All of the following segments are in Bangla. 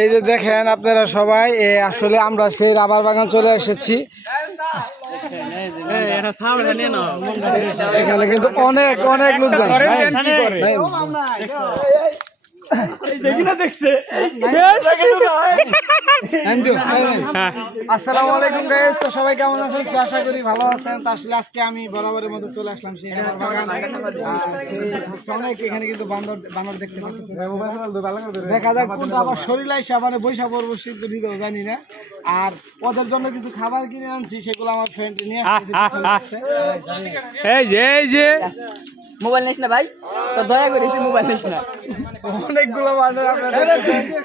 এই যে দেখেন আপনারা সবাই আসলে আমরা সেই রাবার বাগান চলে এসেছি। এখানে কিন্তু অনেক অনেক লোকজন আসসালামু আলাইকুম গাইস। তো সবাই কেমন আছেন? আশা করি ভালো আছেন। তো আসলে আজকে আমি বরাবরের মতো চলে আসলাম সেই অনেক এখানে কিন্তু বানর দেখতে পাচ্ছেন। দেখা যাক কোনটা আবার শরীর আইসা মানে বৈশা পর্ব শীত দিতেও জানি না। আর ওদের জন্য কিছু খাবার কিনে আনছি, সেগুলো আমার ফ্রেন্ড নিয়ে আসছে। এই যে মোবাইল নিস না ভাই, তো দয়া করে তুই মোবাইল নিস না। অনেকগুলো বানর আপনারা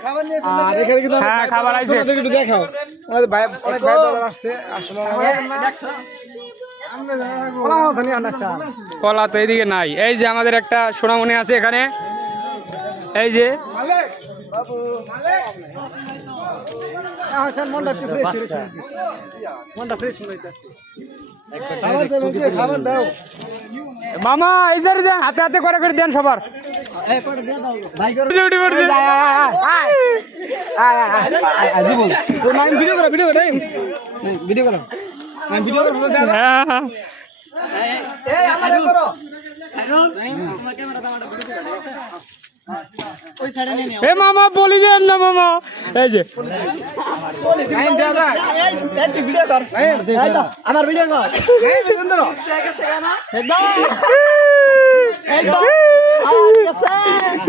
খাবার নিয়েছেন। আর এখানে কিন্তু খাবার আইছে, একটু দেখাও। আমাদের ভাই অনেক ভাই ব্রাদার আসছে আসলে। কলা তো এইদিকে নাই। এই যে আমাদের একটা সোনামণি আছে এখানে, এই যে খাবার দাও মামা, এই যে দেন, হাতে হাতে করে করে দেন সবার। ভিডিও করো ভিডিও করো ভিডিও করো ভিডিও করো। এ মামা বলি দেন না মামা। এই যে আমার ভিডিও কর।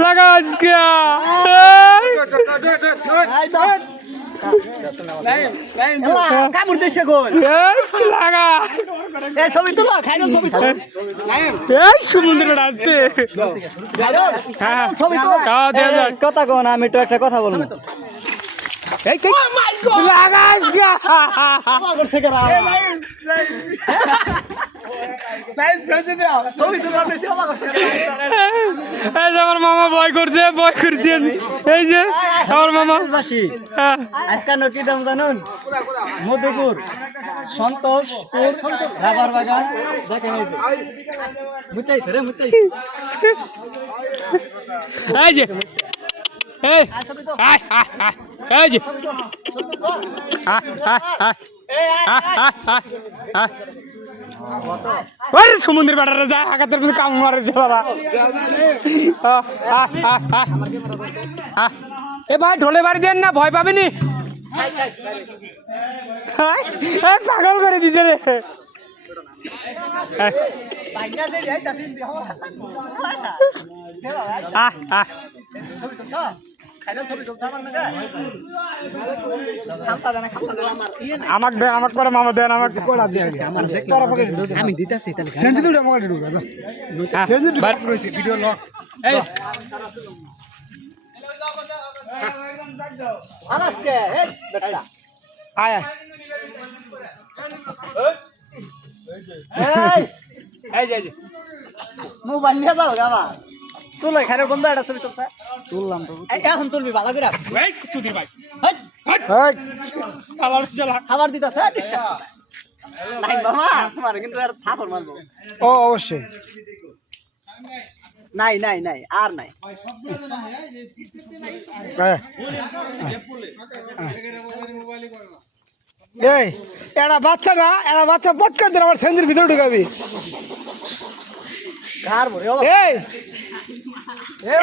লাগা আজকে কামড় দিচ্ছে গোল লাগা ছবি তুলো, খাইরো ছবি তুলো, সমুদ্র আসছে। ছবি তুলো। কথা কন, আমি তো একটা কথা বলবো। লাগা আজকে আমার মামা ভয় করছে এই যে আমার মামা আজকে কি দাম জানুন? মধুপুর সন্তোষপুর রাবার বাগান দেখেন। মুতাইছে রে মুতাইছে। এই যে এই যে সমুদ্রের বেটারে যায় হাকাতের মধ্যে কাম মারে বাবা। এ ভাই ঢোলে বাড়ি দেন না, ভয় পাবিনি। পাগল করে দিছে রে। আমাকে দেন, আমাকে করে মামা দেন, আমাকে আমি দিতেছি ভিডিও লক। মোবাইল নিয়ে যাও গাবা তুলো। এখানে বন্ধু একটা ছবি তুলছে, তুললাম তো। এখন তুলবি ভালো করে। খাবার দিতেছে নাই বাবা, তোমার কিন্তু আর থাপড় মারবো। ও অবশ্যই নাই নাই নাই আর নাই। এই এরা বাচ্চা না, এরা বাচ্চা পট করে দিন আমার সেন্সের ভিতরে ঢুকাবি। এই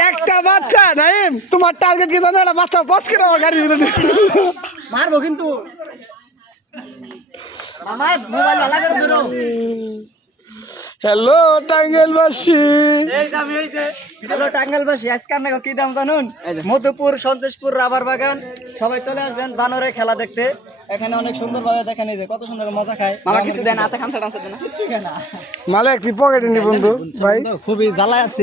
একটা বাচ্চা নাইম, তোমার টার্গেট কি জানো? একটা বাচ্চা পচ করে আমার গাড়ির ভিতরে মারবো কিন্তু। মামা মোবাইল ভালো করে ধরো। হ্যালো টাঙ্গাইলবাসী, হ্যালো টাঙ্গাইলবাসী, আজকে আপনাকে কি দাম জানুন? মধুপুর সন্তোষপুর রাবার বাগান সবাই চলে আসবেন বানরের খেলা দেখতে। এখানে অনেক সুন্দর ভাবে দেখেন, এই যে কত সুন্দর মজা খায়। মামা কিছু দেন, হাতে খামসা টামসা দেন না। মালিক তুই পকেটে নি বন্ধু ভাই, খুবই জ্বালায় আছে।